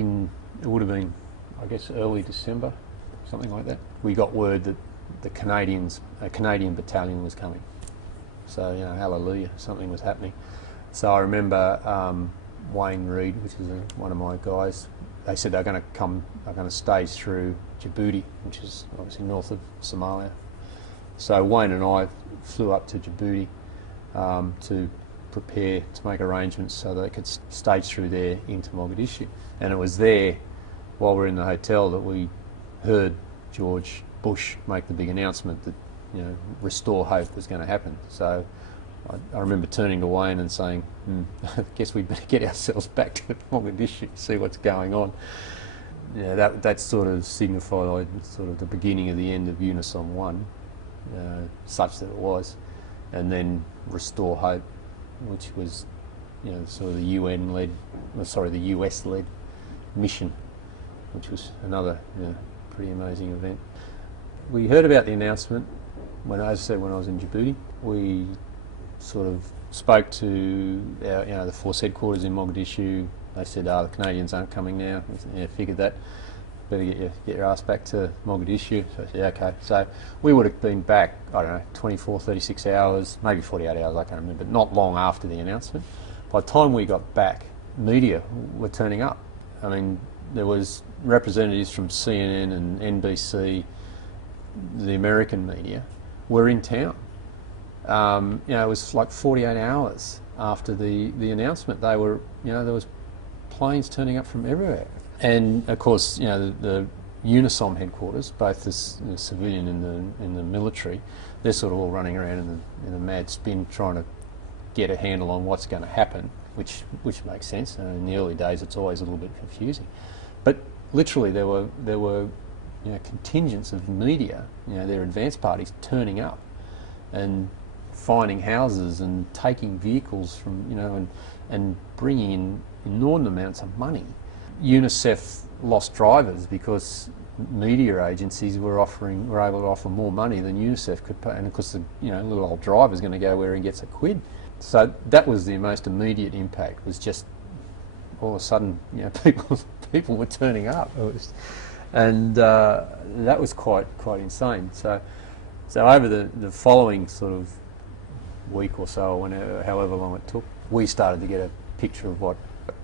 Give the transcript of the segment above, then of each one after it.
it would have been, I guess, early December, something like that. We got word that a Canadian battalion was coming. So, you know, hallelujah, something was happening. So I remember Wayne Reed, which is one of my guys, they said they're going to stage through Djibouti, which is obviously north of Somalia. So Wayne and I flew up to Djibouti to prepare to make arrangements so they could stage through there into Mogadishu. And it was there, while we were in the hotel, that we heard George Bush make the big announcement that, you know, Restore Hope was going to happen. So I remember turning to Wayne and saying, I guess we'd better get ourselves back to Mogadishu, see what's going on. Yeah, that sort of signified sort of the beginning of the end of UNISOM 1, such that it was. And then Restore Hope, which was, you know, sort of the US-led mission, which was another, you know, pretty amazing event. We heard about the announcement when I was in Djibouti. We sort of spoke to our, the force headquarters in Mogadishu. They said, the Canadians aren't coming now. We said, yeah, figured that. Better get your ass back to Mogadishu. So I said, yeah, okay. So we would have been back, I don't know, 24, 36 hours, maybe 48 hours, I can't remember, but not long after the announcement. By the time we got back, media were turning up. I mean, there was representatives from CNN and NBC, the American media, were in town. You know, it was like 48 hours after the announcement. They were, you know, there was planes turning up from everywhere. And of course, you know, the UNISOM headquarters, both the civilian and the military, they're sort of all running around in a mad spin trying to get a handle on what's going to happen, which makes sense. In the early days, it's always a little bit confusing. But literally, there were you know, contingents of media, you know, their advance parties turning up and finding houses and taking vehicles from, you know, and bringing in inordinate amounts of money. UNICEF lost drivers because media agencies were able to offer more money than UNICEF could pay, and of course the, you know, little old driver's going to go where he gets a quid. So that was the most immediate impact. Was just all of a sudden, you know, people were turning up, and that was quite insane. So over the following sort of week or so, or however long it took, we started to get a picture of what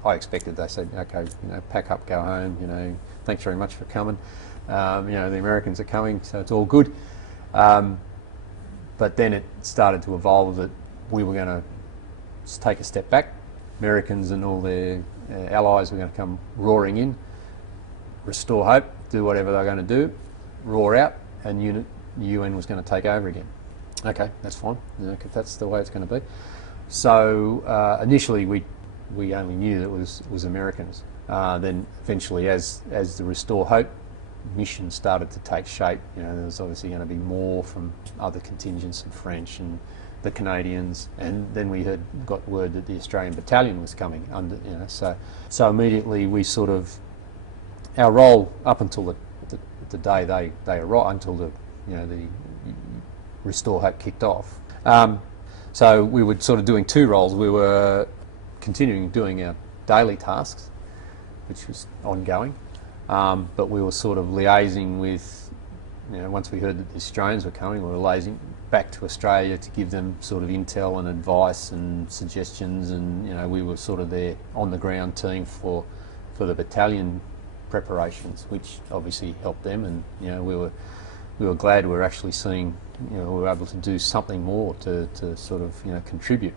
I expected. They said, okay, you know, pack up, go home, you know, thanks very much for coming. You know, the Americans are coming, so it's all good. But then it started to evolve that we were going to take a step back. Americans and all their allies were going to come roaring in, restore hope, do whatever they're going to do, roar out, and the UN was going to take over again. Okay, that's fine. You know, if that's the way it's going to be. So initially we only knew that it was Americans. Then eventually, as the Restore Hope mission started to take shape, you know, there was obviously going to be more from other contingents of French and the Canadians, and then we got word that the Australian battalion was coming under, you know, so immediately we sort of, our role up until the day they arrived, until the Restore Hope kicked off. So we were sort of doing two roles. We were continuing doing our daily tasks, which was ongoing, but we were sort of liaising with, you know, once we heard that the Australians were coming, we were liaising back to Australia to give them sort of intel and advice and suggestions, and, you know, we were sort of their on the ground team for the battalion preparations, which obviously helped them, and, you know, we were glad we were actually seeing, you know, we were able to do something more to sort of, you know, contribute.